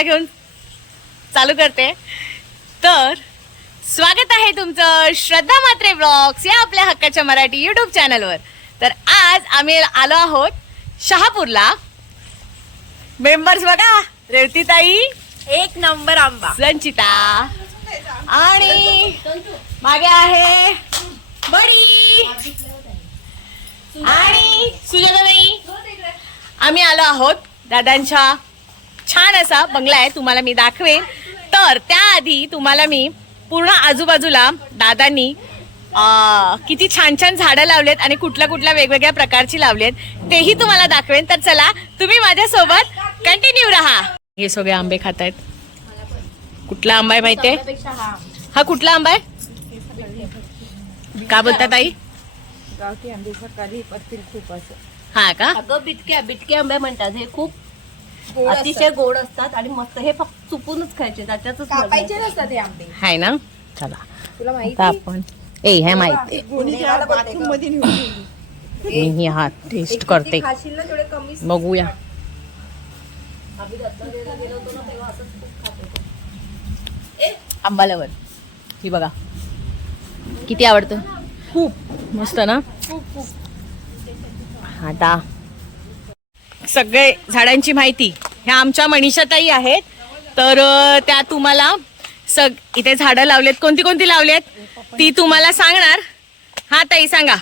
आंब्याला घेऊन चालू करते. तर स्वागत आहे तुमचं श्रद्धा मात्रे ब्लॉग्स या आपल्या हक्काच्या मराठी युट्यूब चॅनलवर तर आज आम्ही आलो आहोत शहापूरला. मेंबर्स बघा रेवतीताई एक नंबर आंबा. संचिता आणि मागे आहे बडी आणि सुजाताबाई. आम्ही आलो आहोत दादांच्या छान असा बंगला आहे तुम्हाला मी दाखवेन. तर त्याआधी तुम्हाला मी पूर्ण आजूबाजूला दादांनी किती छान छान झाडं लावलेत आणि कुठल्या कुठल्या वेगवेगळ्या प्रकारची लावलेत तेही तुम्हाला दाखवेन. तर चला तुम्ही माझ्यासोबत कंटिन्यू राहा. हे सगळे आंबे खात आहेत कुठला आंबा आहे माहितीये? हा कुठला आंबा आहे? का बोलतात आई हा का? अगं बिटक्या बिटके आंबे म्हणतात हे खूप अतिशय गोड असतात आणि मस्त हे फक्त चुपूनच खायचे त्याच्यातच कापायचे. नसतात हे आंबे. हाय ना? चला. तुला आता आपण ए हे माहिती बाथरूममध्ये नेऊन. मी ही हा टेस्ट करते. किती खाशील ना तेवढे कमी बघूया. आम्ही रत्नागिरीला गेलो होतो ना तेव्हा असंच खूप खात होतो. आंबाल्यावर. ही बघा. किती आवडतं? खूप. मस्त ना? आता सगळे झाडांची माहिती. ह्या आमच्या मनीषाताई आहेत. तर त्या तुम्हाला सग इथे झाडं लावलेत. कोणती कोणती लावलेत? ती तुम्हाला सांगणार. हा ताई सांगा.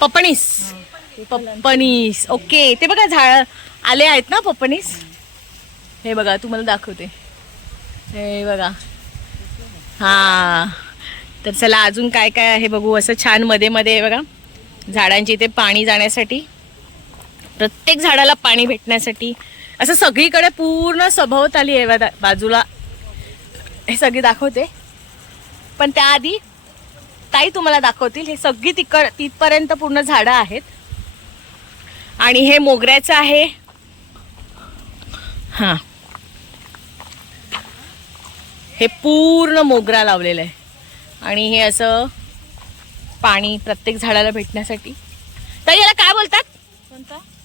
पपणीस पपणीस ओके. ते बघा झाड आले आहेत ना पपणीस हे बघा तुम्हाला दाखवते. हे बघा. हा. तर चला अजून काय काय आहे बघू. असं छानमध्ये मध्ये बघा. झाडांची इथे पाणी जाण्यासाठी प्रत्येक झाडाला पाणी भेटण्यासाठी असं सगळीकडे पूर्ण सभोवताली आहे बाजूला. हे सगळी दाखवते. पण त्याआधी ताई तुम्हाला दाखवतील हे सगळी तिकड तिथपर्यंत पूर्ण झाडं आहेत. आणि हे मोगऱ्याचं आहे. हां. हे पूर्ण मोगरा लावलेलं आहे. आणि हे असं पाणी प्रत्येक झाडाला भेटण्यासाठी. तर याला काय बोलतात?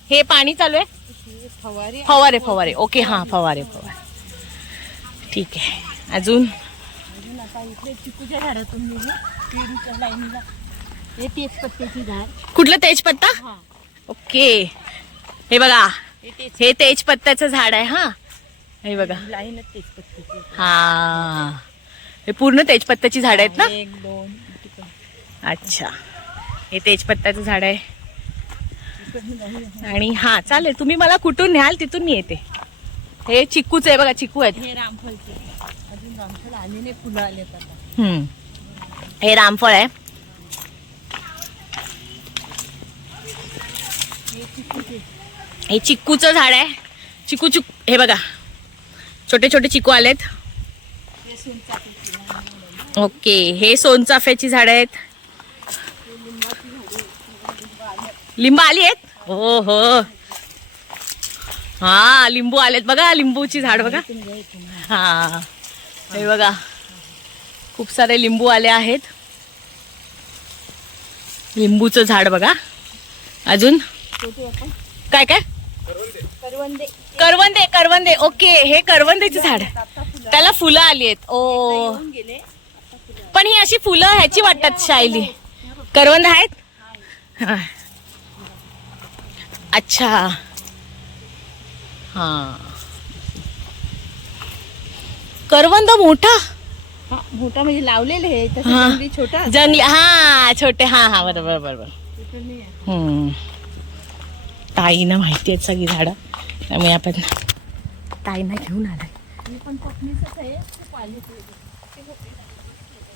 हे पाणी चालू आहे? फवारे फवारे फवारे. ओके हां फवारे फवारे. ठीक आहे. अजून? हे कुठलं तेजपत्ता? हा. ओके. हे बघा. हे हे तेजपत्त्याचं झाड आहे हा. हे बघा. लाईनच तेच पत्त्याची हा. हे पूर्ण तेजपत्त्याची झाड आहेत ना? एक दोन. अच्छा. हे तेजपत्त्याचं झाड आहे. आणि हा चालेल तुम्ही मला कुठून न्याल तिथून मी येते. हे चिक्कूच आहे बघा चिक्कू आहेत. हे रामफळचे. अजून रामफळ आलेले फुलं आलेत आता. हम्म. हे रामफळ आहे. हे चिक्कूचं झाड आहे. चिकू चिक हे बघा. छोटे छोटे चिकू आलेत. ओके हे सोनचाफ्याची झाड आहेत. लिंब आली आहेत? हो हो. हा लिंबू आलेत बघा लिंबूची झाड बघा. हा. हे बघा. खूप सारे लिंबू आले आहेत. लिंबूचं झाड बघा. अजून? काय काय? करवंदे. करवंदे करवंदे. ओके हे करवंदेचे झाड. त्याला फुलं आली आहेत. ओ. पण ही अशी फुलं ह्याची वाटतात शायली. करवंद आहेत? हा. अच्छा. हा. करवंद मोठा? हा मोठा म्हणजे लावलेले हे तसं हा. जंगली छोटा. जंगली हा छोटे हा हा बरोबर बरोबर. हम्म. ताईनं माहिती आहेत सगळी झाडं. त्यामुळे आपण ताईंना घेऊन आलाय.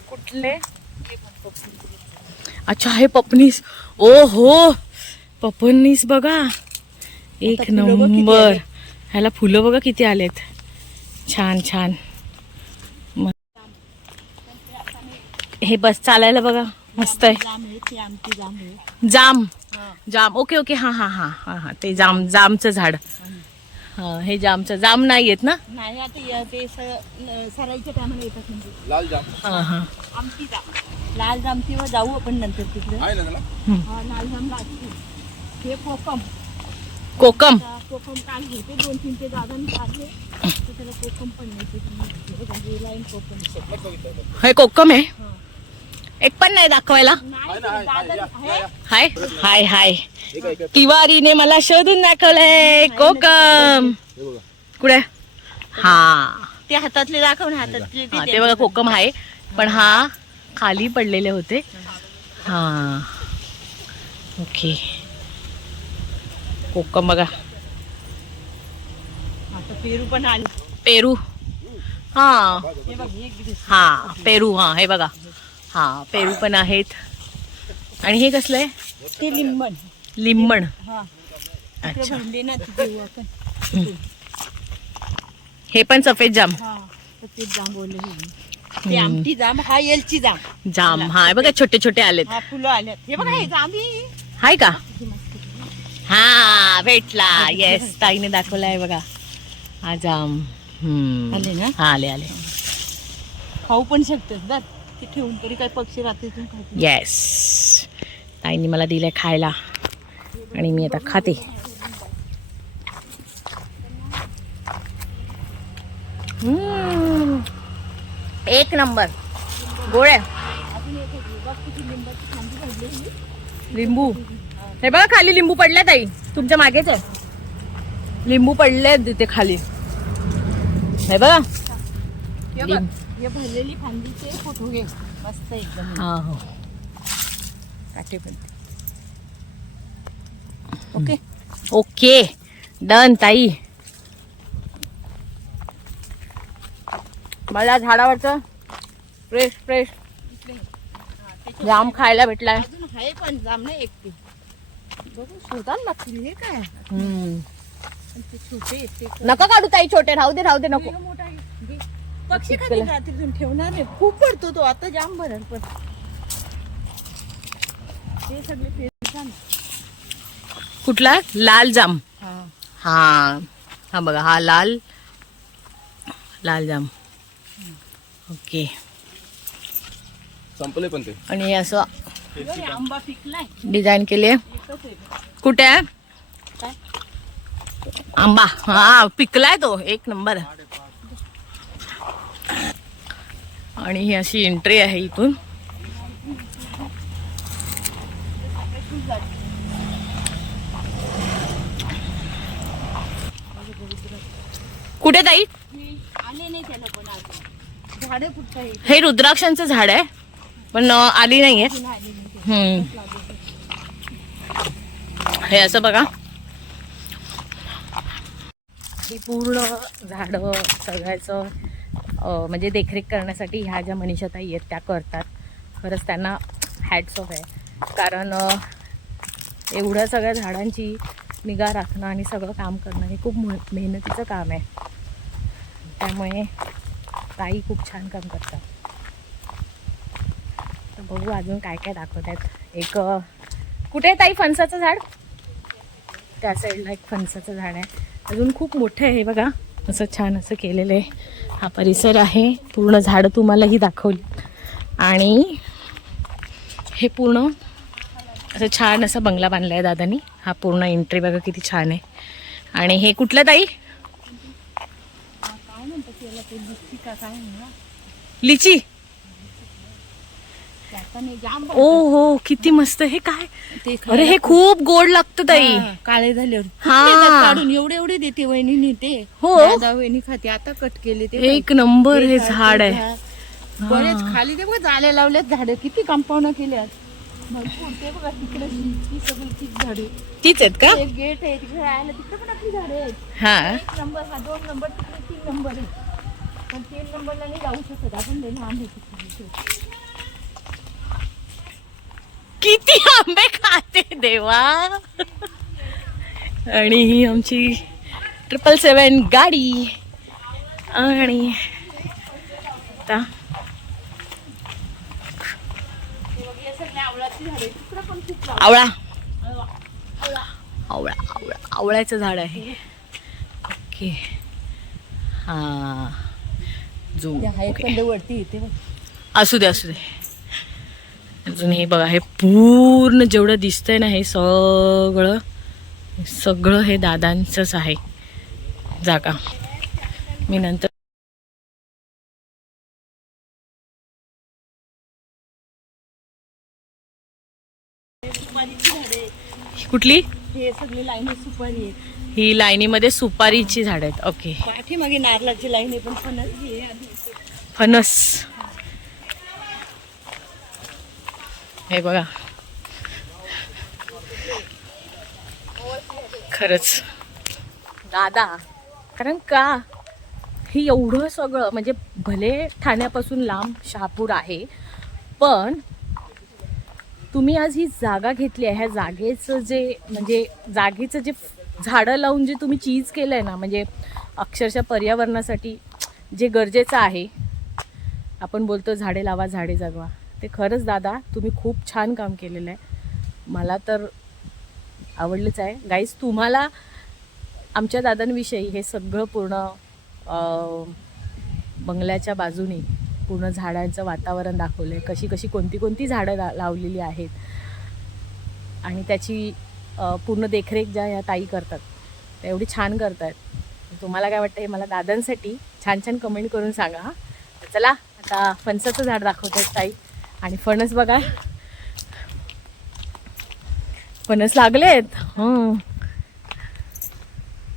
कुठले? अच्छा हे पपनीस. ओ हो पपनीस बघा. एक नंबर. ह्याला फुलं बघा किती आलेत. छान छान. म- हे बस चालायला बघा. मस्त आहे. जाम आहे ते आमची जाम आहे. जाम. जाम. Okay okay. हा हा हा हा हा. ते जाम जामचं झाड. हा हे जामचं. जाम नाही येत ना? नाही म्हणजे. लाल जाम. हा हा. आमची जाम. लाल जामची वर जाऊ आपण नंतर तिकडे. हा कोकम. कोकम. कोकम काल होते दोन तीन ते दादांनी काढले. तर त्याला कोकम पण नाही ते लाईन कोकम. हे कोकम आहे. एक पण नाही दाखवायला. हाय हाय हाय तिवारीने मला शोधून दाखवलंय. कोकम. कुठे? हा. ते हातातले दाखव ना हातातले ते बघा कोकम आहे. पण हा खाली पडलेले होते. हा. ओके. कोकम बघा. आता पेरू पण आले पेरू. हा. हे पेरू हा हे बघा. हा पेरू पण आहेत. आणि हे कसलं आहे? ते लिंबन लिंबण. हा. अच्छा. हे पण सफेद जाम. हा ते जांब बोलले ते आमटी जांब हा येलची जांब जाम हा बघा छोटे छोटे आलेत फुलं आल्यात. हे बघा हे जांभी हाय का? हा भेटला. येस ताईने दाखवलाय बघा. जाम हम्म. आले ना? हा आले आले. खाऊ पण शकतात ना ते ठेवून तरी काय पक्षी राहते येस ताईने मला दिलंय खायला. आणि मी आता खाते. हम्म. एक नंबर. गोळ्या लिंबू. हे बघा खाली लिंबू पडल्या ताई. तुमच्या मागेच आहे. लिंबू पडले तिथे खाली. हे बघा. भरलेली फांदीचे फोटो घे. मस्त एकदम. हा हो. काटे ओके. ओके. डन ताई. मला झाडावरचं फ्रेश फ्रेश जाम खायला भेटलाय. पण जांभ नाही एकटे. शोधायला लागतील हे काय? हम्म. पण ते छोटे आहेत ते नका काढू ताई छोटे राहू दे राहू दे नको. हे मोठा आहे. घे. पक्षी खाली रात्रीतून ठेवणार आहे? खूप पडतो तो आता जाम भरल पण. हे सगळे पेरू कुठला? लाल जाम. हा. हा. बघा हा लाल. लाल जाम. ओके. संपले पण ते. आणि हे असं डिझाईन केली आहे. कुठे आहे? आंबा. हा पिकलाय तो. एक नंबर. आणि ही अशी एंट्री आहे इथून. कुठे ताई? हे रुद्राक्षांचं झाड आहे पण आली नाहीये. हे असं बघा. ही पूर्ण झाडं सगळ्याचं म्हणजे देखरेख करण्यासाठी ह्या ज्या मनीषाताई आहेत त्या करतात. खरंच त्यांना हॅट्स ऑफ आहे. कारण एवढ्या सगळ्या झाडांची निगा राखणं आणि सगळं काम करणं हे खूप मेहनतीचं काम आहे. त्यामुळे ताई खूप छान काम करतात. बघू अजून काय काय दाखवत आहेत एक कुठे आहे ताई फणसाचं झाड? त्या साईडला एक फणसाचं झाड आहे. अजून खूप मोठं आहे बघा. असं छान असं केलेलं आहे. हा परिसर आहे. पूर्ण झाडं तुम्हालाही दाखवली. आणि हे पूर्ण असं छान असा बंगला बांधला आहे दादानी. हा पूर्ण एंट्री बघा किती छान आहे. आणि हे कुठलं ताई? लिची. ओ हो किती मस्त. हे काय? अरे हे खूप गोड लागतं ताई. काळे झाल्यावर हा. काढून. एवढे एवढे देते वहिनी ते. हो. वहिनी खाते. आता कट केले ते. एक नंबर हे झाड आहे. बरेच खाली ते बघा जाल्या लावल्यात झाडं. किती कंपाऊंड केल्यात. तीच आहेत का? गेट आहे तिकडे राहायला तिकडे पण आपली झाडे आहेत. हा. एक नंबर हा दोन नंबर तिकडे तीन नंबर आहे पण तीन नंबरला नाही जाऊ शकत. आपण. किती आंबे खाते देवा? आणि ही आमची ट्रिपल सेवन गाडी. आणि आता आवळा. आवळा आवळा आवळ्याचं झाड आहे. ओके. हा. जू वरती. असू दे असू दे. अजून हे बघा हे पूर्ण जेवढं दिसतंय ना हे सगळं सगळं हे दादांचंच आहे. जागा. मी नंतर कुठली? हे सगळे लाईनी सुपारी आहे ही लाईनीमध्ये सुपारीची झाड आहेत. ओके. पाठीमागे नारळाची लाईन आहे पण फणस फणस. हे बघा. खरंच. दादा कारण का? हे एवढं सगळं म्हणजे भले ठाण्यापासून लांब शहापूर आहे पण तुम्ही आज ही जागा घेतली आहे. ह्या जागेचं जे म्हणजे जागेचं जे झाडं लावून जे तुम्ही चीज केलं आहे ना म्हणजे अक्षरशः पर्यावरणासाठी जे गरजेचं आहे. आपण बोलतो झाडे लावा झाडे जगवा. ते खरंच दादा तुम्ही खूप छान काम केलेलं आहे मला तर आवडलंच आहे. गाईज तुम्हाला आमच्या दादांविषयी हे सगळं पूर्ण बंगल्याच्या बाजूने पूर्ण झाडांचं वातावरण दाखवलं आहे कशी कशी कोणती कोणती झाडं ला लावलेली आहेत. आणि त्याची पूर्ण देखरेख ज्या ह्या ताई करतात त्या एवढी छान करतात तुम्हाला काय वाटतं हे मला दादांसाठी छान छान कमेंट करून सांगा हां. चला आता फणसाचं झाड दाखवत आहेत ताई. आणि फणस बघा. फणस लागलेत? हं.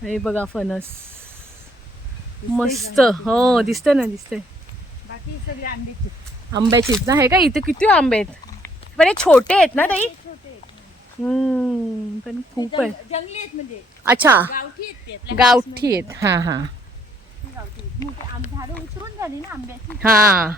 हे बघा फणस. मस्त. हो दिसतंय ना दिसतंय. बाकी सगळे आंब्याचे आंब्याचीच. ना हे का इथे किती आंबे आहेत? पण हे छोटे आहेत ना ताई? हम्म पण खूप आहे जंगली आहेत म्हणजे. अच्छा. गावठी आहेत हा हा. झाडं उतरून झाली ना आंब्याची? हा.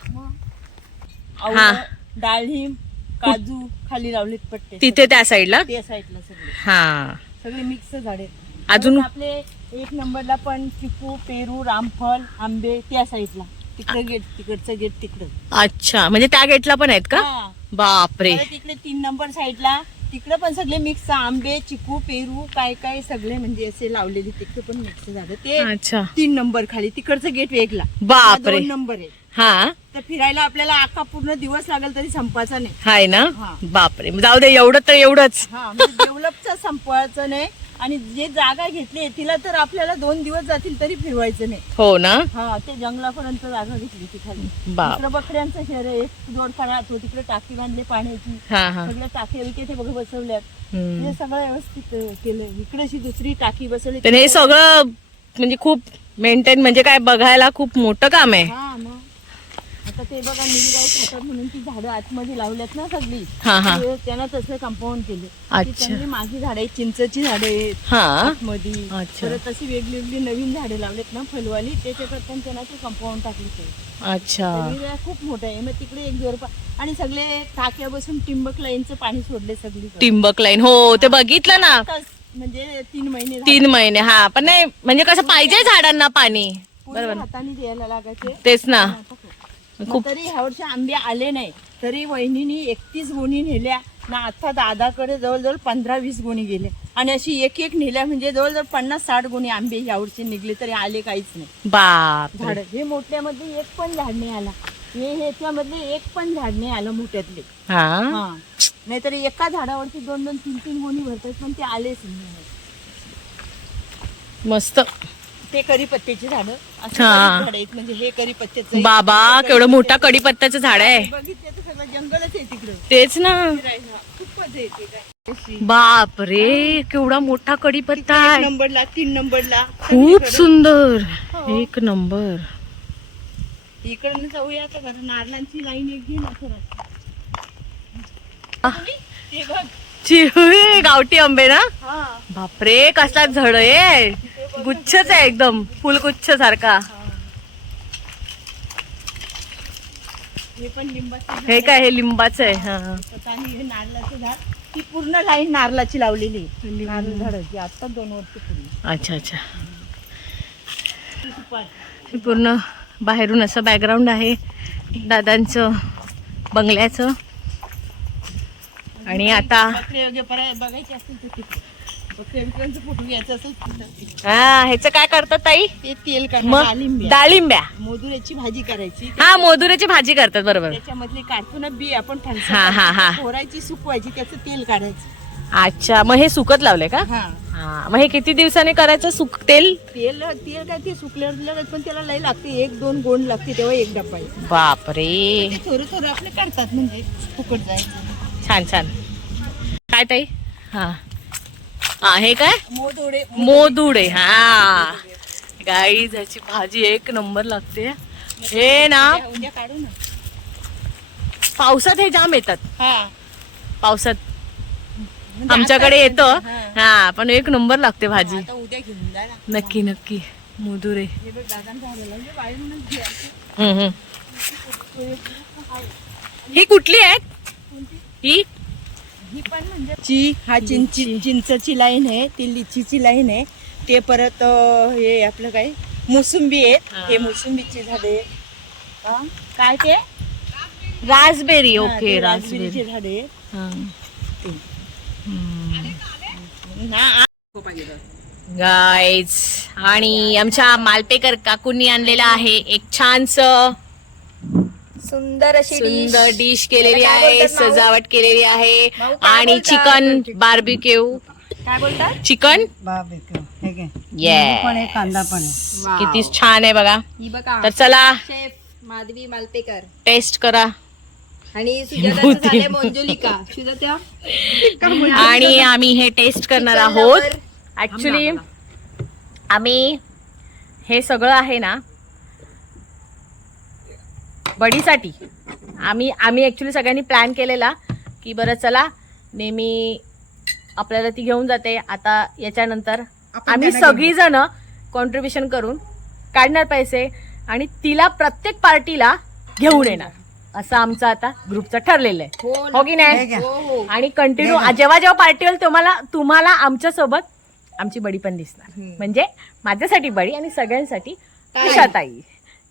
हा. डाळिंब काजू खाली लावलेत पट्टे. तिथे त्या साईडला? त्या साईडला सगळे. हा. सगळे मिक्स झाडे. अजून? परत आपले एक नंबरला पण चिकू पेरू रामफल आंबे त्या साईडला. तिकडं गेट तिकडचं गेट तिकडं. अच्छा. म्हणजे त्या गेटला पण आहेत का? हा. बापरे. परत इकडे तीन नंबर साईडला. तिकडे पण सगळे मिक्स आंबे चिकू पेरू काय काय सगळे म्हणजे असे लावलेले तिकडे पण मिक्स झालं ते अच्छा. तीन नंबर खाली. तिकडचं गेट वेगळा. बापरे. दोन नंबर आहे. हा? तर फिरायला आपल्याला अख्खा पूर्ण दिवस लागेल तरी संपायचा नाही. हाय ना? हा. बापरे. जाऊ दे एवढं तर एवढंच. हा म्हणजे डेव्हलपचं संपवायचं नाही आणि जे जागा घेतली तिला तर आपल्याला दोन दिवस जातील तरी फिरवायचं नाही. हो ना? हा ते जंगलापर्यंत जागा घेतली ती खाली. बाप. तिकडे बकऱ्यांचं शहर आहे एक जोड राहतो तिकडे टाकी बांधली पाण्याची. हा हा. सगळ्या टाकी विके ते बघ बसवल्यात. हम्म. हे सगळं व्यवस्थित अं, केलं इकडे अशी दुसरी टाकी बसवली तर हे सगळं म्हणजे खूप मेंटेन म्हणजे काय बघायला खूप मोठं काम आहे. हा मग. आता ते बघा निलगाई खातात म्हणून ती झाडं आतमध्ये लावल्यात ना सगळी. हा हा. ते त्यांना तसलं कंपाऊंड केले. ती अच्छा. चांगली माझी झाडं आहेत चिंचची झाडं आहेत. हा. आतमध्ये. अच्छा. परत अशी वेगळी वेगळी नवीन झाडे लावलेत ना फुलवाली. त्याच्याकरता त्यांना ते कंपाऊंड टाकले ते अच्छा. खूप मोठा आहे. मग तिकडे एक जोर आणि सगळे टाक्या बसून टिंबक लाईनचं पाणी सोडले सगळी टिंबक लाईन. हो ते बघितलं ना. म्हणजे तीन महिने तीन महिने हा. पण नाही म्हणजे कसं पाहिजे झाडांना पाणी. पूर्ण बरोबर. हाताने द्यायला लागायचे. तेच ना. खूप तरी ह्या वर्षी आंबे आले नाही. तरी वहिनीनी एकतीस गोणी नेल्या. ना आता दादाकडे जवळजवळ पंधरा वीस गोणी गेले. आणि अशी एक एक नेल्या म्हणजे जवळजवळ पन्नास साठ गोणी आंबे या वर्षी निघले तरी आले काहीच नाही. बाप झाड. हे मोठ्यामध्ये एक पण झाड नाही आला. हे ह्याच्यामधले एक पण झाड नाही आलं मोठ्यातले. हा? हा. नाहीतरी एका झाडावरती दोन दोन तीन तीन गोणी भरतात पण ते आलेच नाही. मस्त. ते करीपत्त्याची झाडं. असं हा. झाड आहेत. म्हणजे हे करीपत्त्याचं बाबा केवढं मोठा कडीपत्त्याचं झाड आहे. बघितलं तर सगळं जंगलच आहे तिकडं. तेच ना. फिरायला. खूप मजा येते काय. बाप रे केवढा मोठा कडीपत्ता एक आहे. नंबरला तीन नंबरला. खूप सुंदर. एक नंबर. इकडनं जाऊया आता बरं नारळांची लाईन एक घे ना थोडं. ते बघ. चिवळे गावठी आंबे ना? बापरे कसला झड आहे. गुच्छच आहे एकदम फुलगुच्छ सारखा. हे हे काय हे लिंबाचं आहे हा. हे नारळाचं झाड. ती पूर्ण लाईन नारळाची लावलेली. नारळ झाडाची आता दोन वर्ष पूर्ण. अच्छा अच्छा. पूर्ण बाहेरून असं बॅकग्राऊंड आहे. दादांचं बंगल्याचं. आणि आता बघायचे असतील. हा ह्याचं काय करतात ताई? ते तेल डाळिंब्या. मोदुऱ्याची भाजी करायची. हा मोदुऱ्याची भाजी करतात बरोबर. त्याच्यामधले काढतो ना बी आपण हा, हा, हा. फोरायची सुकवायची त्याचं तेल काढायचं. अच्छा मग हे सुकत लावले का? हा. मग हे किती दिवसाने करायचं सुक तेल? तेल तेल काय ते सुकल्यावर पण त्याला लई लागते. एक दोन गोंड लागते तेव्हा एक डब्बा. बापरे. थोडं थोडं आपले करतात म्हणजे फुकट जायचं. छान छान. काय ताई? हा. हा हे काय? मोदोडे. मोदुडे हा. गाई ह्याची भाजी एक नंबर लागते. हे ना पावसात हे जाम येतात. हा. पावसात. म्हणजे आमच्याकडे येतं. हा. पण एक नंबर लागते भाजी. नक्की नक्की. मोदुरे. ही कुठली आहेत? ही? ही पण म्हणजे ची हा चिंची चिंचची लाईन आहे ती लिचीची लाईन आहे. ते परत अं, हे आपलं काय? मोसुंबी आहेत. हा. हे मोसुंबीची झाडे हा, काय ते? रासबेरी. हा, ओके ते रासबेरी. रासबेरीची झाडे हा. ते. हम्म. ना गाईज आणि आमच्या मालपेकर काकूंनी आणलेलं आहे एक छानस सुंदर अशी सुंदर डिश केलेली आहे? सजावट केलेली आहे. आणि? चिकन बार्बिक्यू काय बोलतात? चिकन? हे कांदा पण किती छान आहे बघा. ही बघा तर चला. शेफ माधवी मालपेकर टेस्ट करा. आणि आणि आम्ही हे टेस्ट करणार आहोत. ऍक्च्युली आम्ही हे सगळं आहे ना बडीसाठी. आम्ही आम्ही ऍक्च्युली सगळ्यांनी प्लॅन केलेला की बरं चला नेहमी आपल्याला ती घेऊन जाते. आता याच्यानंतर आम्ही सगळी जण कॉन्ट्रीब्युशन करून काढणार पैसे आणि तिला प्रत्येक पार्टीला घेऊन येणार. असं आमचं आता ग्रुपचं ठरलेलं आहे. हो की नाही? हो हो. आणि कंटिन्यू जेव्हा जेव्हा पार्टी होईल तुम्हाला तुम्हाला आमच्यासोबत आमची बडी पण दिसणार. म्हणजे माझ्यासाठी बडी आणि सगळ्यांसाठी ताई.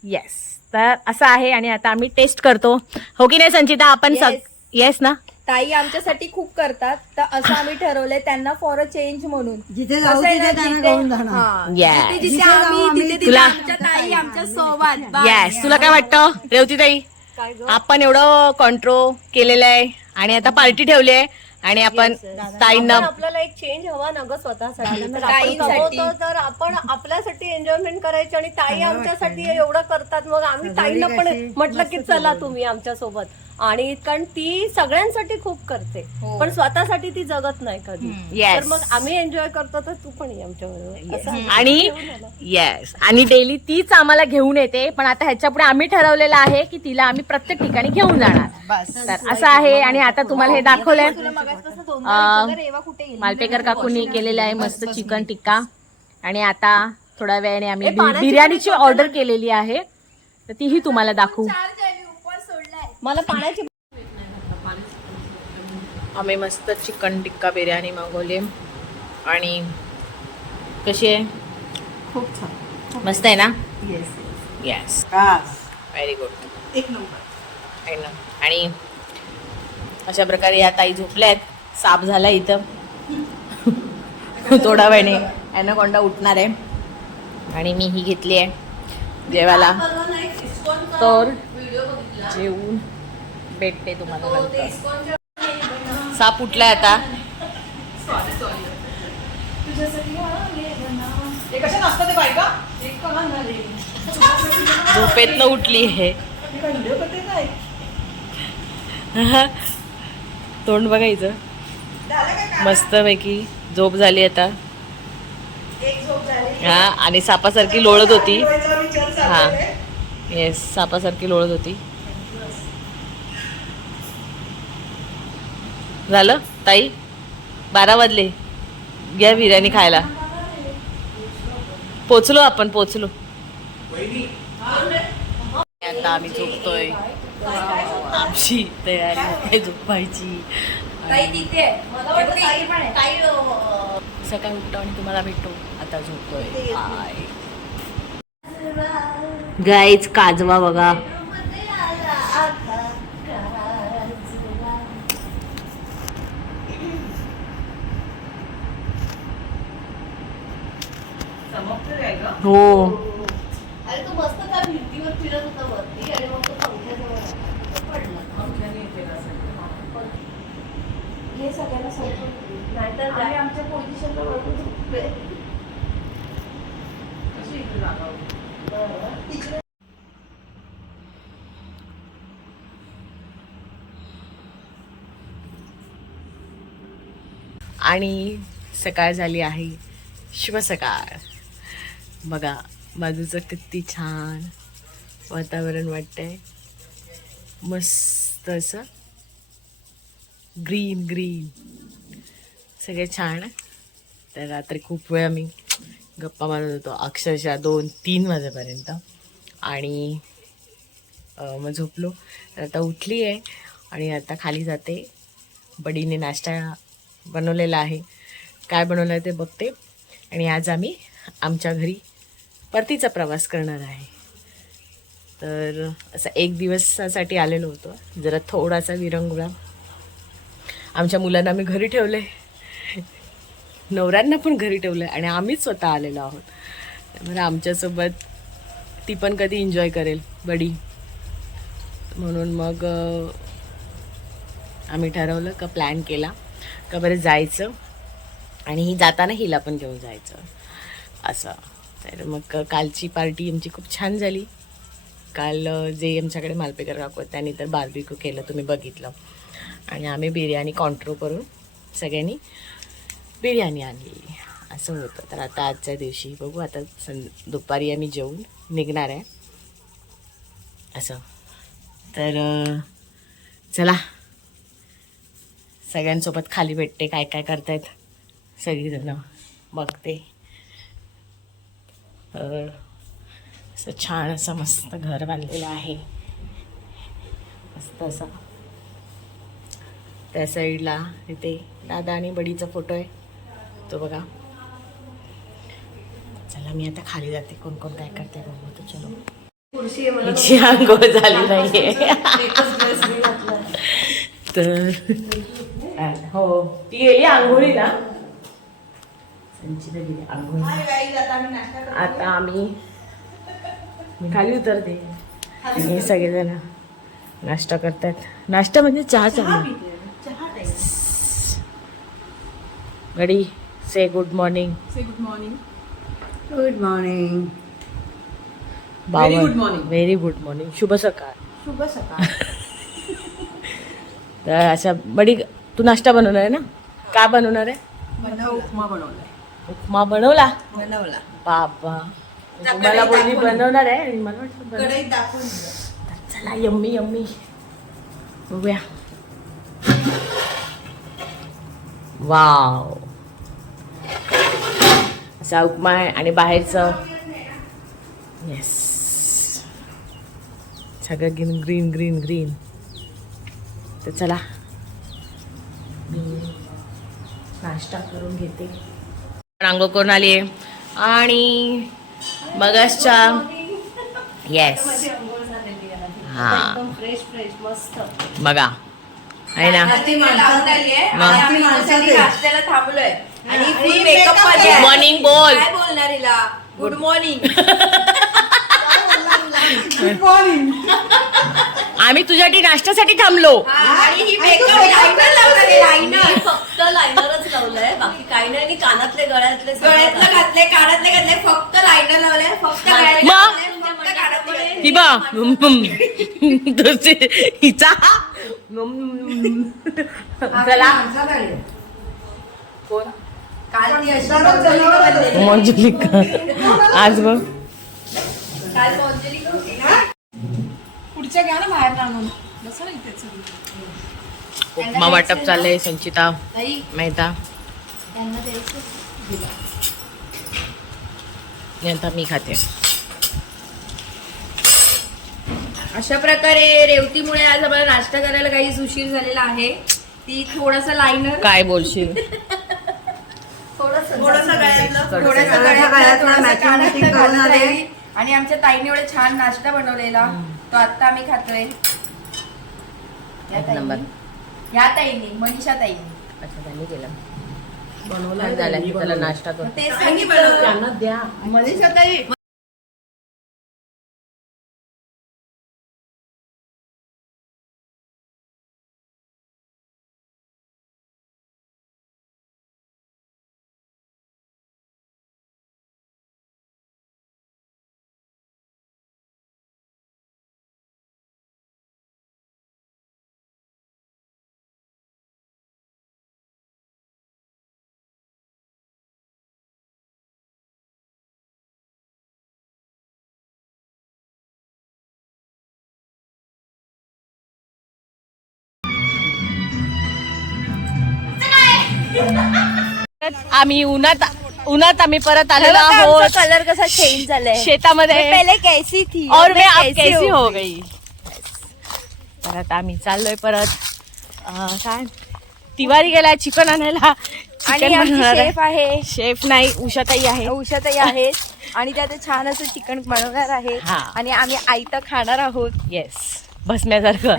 येस तर असं आहे आणि आता आम्ही टेस्ट करतो. हो की नाही संचिता? आपण Yes. येस ना? ताई आमच्यासाठी खूप करतात. तर असं आम्ही ठरवलंय त्यांना फॉर अ चेंज म्हणून. जिथे कसं आहे ना, जिथे- हा. Yes. जिथे जिथे आम्ही तिथे तिथे तुला- आमच्या ताई आमच्यासोबत. बस. येस तुला काय वाटतं? रेवती ताई? आपण एवढं कंट्रोल केलेलं आहे आणि आता पार्टी ठेवली आहे. आणि आपण ताईंना आपल्याला एक चेंज हवा ना ग स्वतःसाठी. तर आपण. कमवतो तर आपण आपल्यासाठी एन्जॉयमेंट करायची आणि ताई आमच्यासाठी एवढं करतात. मग आम्ही ताईंना पण म्हटलं की चला तुम्ही आमच्यासोबत आणि कारण ती सगळ्यांसाठी खूप करते. पण स्वतःसाठी ती जगत नाही कधी. Yes. तर मग आम्ही एन्जॉय करतो तर तू पण ये आमच्या बरोबर. आणि येस आणि डेली तीच आम्हाला घेऊन येते. पण आता ह्याच्या पुढे आम्ही ठरवलेलं आहे की तिला आम्ही प्रत्येक ठिकाणी घेऊन जाणार. बस. तर असं आहे आणि आता तुम्हाला हे दाखवलंय. अं, रेवा कुठे गेली? मालपेकर काकूंनी केलेलं आहे मस्त चिकन टिक्का. आणि आता थोड्या वेळाने आम्ही ए, पाण्याची बिर्याणीची ऑर्डर केलेली आहे. तर तीही तुम्हाला दाखवू. मला पाण्याची आम्ही मस्त चिकन टिक्का बिर्याणी मागवली. आणि कशी आहे? खूप छान. मस्त आहे ना? येस येस व्हेरी गुड एक नंबर. आहे ना आणि अशा प्रकारे या ताई झोपल्या आहेत साप झाला इथं. थोडा वेळाने. ॲनाकोंडा उठणार आहे. आणि मी ही घेतली आहे. जेवायला. तर जेवून भेटते तुम्हाला नंतर. साप उठलाय आता. झोपेतनं उठली आहे तोंड बघायचं. मस्त पैकी झोप झाली आता. हा आणि सापासारखी लोळत होती. हा. येस सापासारखी लोळत होती. झालं? ताई बारा वाजले. घ्या बिर्याणी खायला. पोचलो आपण पोचलो. आता आम्ही झोपतोय. आमची तयारी आहे झोपायची. आहे. ताई, अं, सकाळी उठतो आणि तुम्हाला भेटतो. आता झोपतोय. गाईच काजवा बघा हो अरे तू मस्त त्या भिंतीवर फिरत होता वरती आणि मग तो पंख्याजवळ आला. तो पडला. हे सगळ्यांना नाहीतर? आमच्या पोझिशनला. आणि सकाळ झाली आहे. शुभ सकाळ. बघा बाजूचं किती छान वातावरण वाटतंय. मस्त असं ग्रीन ग्रीन. सगळे छान तर रात्री खूप वेळ आम्ही गप्पा मारत होतो अक्षरशः दोन तीन वाजेपर्यंत. आणि मग झोपलो. तर आता उठली आहे आणि आता खाली जाते. बडीने नाश्ता बनवलेला आहे. काय बनवलं आहे ते बघते. आणि आज आम्ही आमच्या घरी परतीचा प्रवास करणार आहे. तर असं एक दिवसासाठी आलेलो होतो. जरा थोडासा विरंगुळा. आमच्या मुलांना आम्ही घरी ठेवले नवऱ्यांना पण घरी ठेवलं आणि आम्हीच स्वतः आलेलो आहोत. त्यामुळे आमच्यासोबत ती पण कधी एन्जॉय करेल बडी. म्हणून मग आम्ही ठरवलं का प्लॅन केला का बरं जायचं आणि ही जाताना हिला पण घेऊन जायचं. असं. तर मग कालची पार्टी आमची खूप छान झाली. काल जे आमच्याकडे मालपेकर काकू त्यांनी तर बार्बिक्यू केलं तुम्ही बघितलं. आणि आम्ही बिर्याणी कॉन्ट्रो करून सगळ्यांनी बिर्याणी आणली. असं होतं. तर आता आजच्या दिवशी बघू आता सं दुपारी आम्ही जेवून निघणार आहे. असं. तर चला. सगळ्यांसोबत खाली भेटते काय काय करतायत. सगळीजणं बघते. असं छान असं मस्त घर बांधलेलं आहे. मस्त असं. त्या साईडला तिथे दादा आणि बडीचा फोटो आहे. तो बघा. चला मी आता खाली जाते. कोण कोण काय करते बघू तर चलो. हिची आंघोळ झाली नाहीये. तर हो ती गेली आंघोळीला. संचिता आता आम्ही मी खाली उतरते. आणि हे सगळेजण नाश्ता करतात. नाश्ता म्हणजे चहा चालू गडी से good morning good morning good morning बाबा good morning very good morning शुभ सकाळ शुभ सकाळ तर अशा बडी तू नाश्ता बनवणार आहे ना? का बनवणार आहे? उपमा बनवलाय उपमा बनवला? बनवला. बाबा. तुम्हाला बोलली बनवणार आहे आणि मला दाखवून दिलं. चला यम्मी यम्मी. बघूया. वाव. असा उपमा आहे आणि बाहेरचं येस सगळं ग्रीन ग्रीन ग्रीन ग्रीन तर चला. मी नाश्ता करून घेते. रांगो करून आली आहे. आणि मगासच्या येस. हा. एकदम फ्रेश फ्रेश मस्त बघा आहे. ना. मॉर्निंग बोल काय बोलणार हिला? गुड मॉर्निंग आम्ही तुझ्यासाठी नाश्त्यासाठी थांबलो. आणि ही आहे मी फक्त लायनरच लावलंय बाकी काही नाही. आणि कानातले गळ्यातले सगळं गळ्यातलं घातलंय. घातले कानातले घातले फक्त लायनर लावलंय फक्त गळ्यातलं मग? घातलंय, फक्त बा हिचा? चला. कोण? काल ती अशी मंजलिका बनलेली. मंजुलिका. आज बघ. काल ना पुढच्या घ्या ना बाहेर आणून बसा ना इथेच उपमा वाटप चाललंय संचिता मेहता. आता मी खाते. अशा प्रकारे रेवतीमुळे आज आम्हाला नाश्ता करायला काहीच उशीर झालेला आहे. ती थोडासा लायनर काय बोलशील? थोडंसं थोडंसं थोडंसं आणि आमच्या ताईने एवढे छान नाश्ता बनवलेला. तो आता आम्ही खातोय. या एक ताईंनी- नंबर. या ताईनी मनीषा ताईनी. अच्छा त्यांनी केलं. बनवला नाश्ता कर ते सांगितलं. त्यांना द्या. मनीषा ताई आम्ही उन्हात उन्हात आम्ही परत आलेलो आहोत. कलर कसा चेंज झालाय. शेतामध्ये पहिले कैसी थी और मैं अब कैसी हो गई। परत आम्ही चाललोय परत. अं, काय? तिवारी गेला चिकन आणायला. आणि चिकन आमची बनवणार आहे. शेफ आहे. शेफ नाही उषाताई आहे. औषधही आहेत. आणि त्यात छान असं चिकन बनवणार आहे. हा. आणि आम्ही आयतं खाणार आहोत. येस भस्म्यासारखं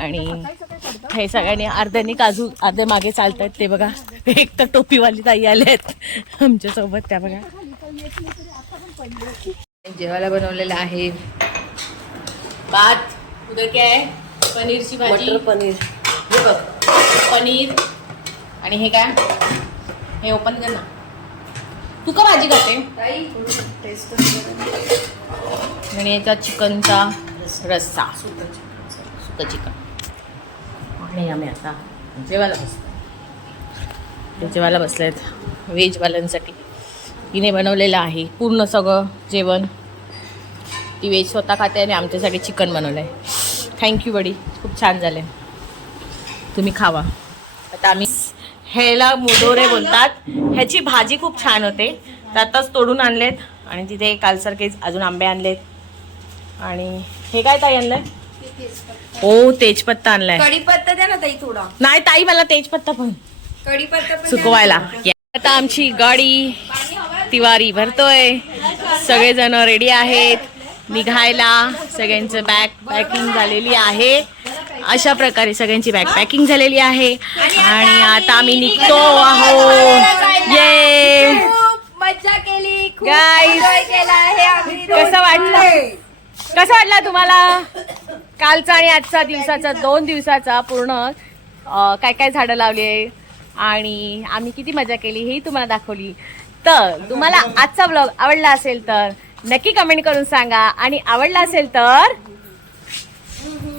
आणि हे सगळ्यांनी अर्ध्यानी काजू अर्धे मागे चालतात ते बघा. एक तर टोपीवाली ताई आले आहेत आमच्यासोबत त्या बघा. जेवायला बनवलेलं आहे. भात उद्या काय आहे? पनीरची भाजी. मटर पनीर. हे बघ. पनीर. आणि हे काय? हे ओपन कर ना. तू का भाजी खाते? आणि याचा चिकनचा रस्सा. सुकं चिकन. आणि आम्ही आता जेवायला बसतो जेवायला जेवायला बसलेत. व्हेजवाल्यांसाठी तिने बनवलेलं आहे. पूर्ण सगळं जेवण. ती व्हेज स्वतः खाते आणि आमच्यासाठी चिकन बनवलं आहे थँक्यू बडी खूप छान झाले तुम्ही खावा. आता आम्ही ह्याला मोदोरे बोलतात. ह्याची भाजी खूप छान होते. तर आताच तोडून आणलेत. आणि तिथे कालसारखेच अजून आंबे आणलेत. आणि हे काय ताई आणलंय? हो तेजपत्ता आणलाय. कढीपत्ता द्या ना ताई थोडा. नाही ताई मला तेजपत्ता पण. कढीपत्ता पण सुकवायला. आता आमची गाडी तिवारी भरतोय. सगळेजण रेडी आहेत. निघायला सगळ्यांचं बॅग पॅकिंग झालेली आहे. अशा प्रकारे सगळ्यांची बॅग पॅकिंग झालेली आहे. आणि आता आम्ही निघतो आहोत. ये मज्जा केली आहे कसं वाटलं? कसं वाटलं तुम्हाला कालचा आणि आजचा दिवसाचा दोन दिवसाचा पूर्ण काय काय झाडं लावली आहे आणि आम्ही किती मजा केली हेही तुम्हाला दाखवली. तर तुम्हाला आजचा ब्लॉग आवडला असेल तर नक्की कमेंट करून सांगा आणि आवडला असेल तर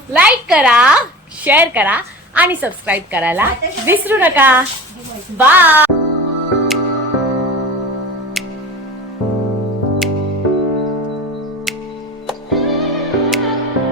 लाईक करा शेअर करा आणि सबस्क्राईब करायला विसरू नका. बाय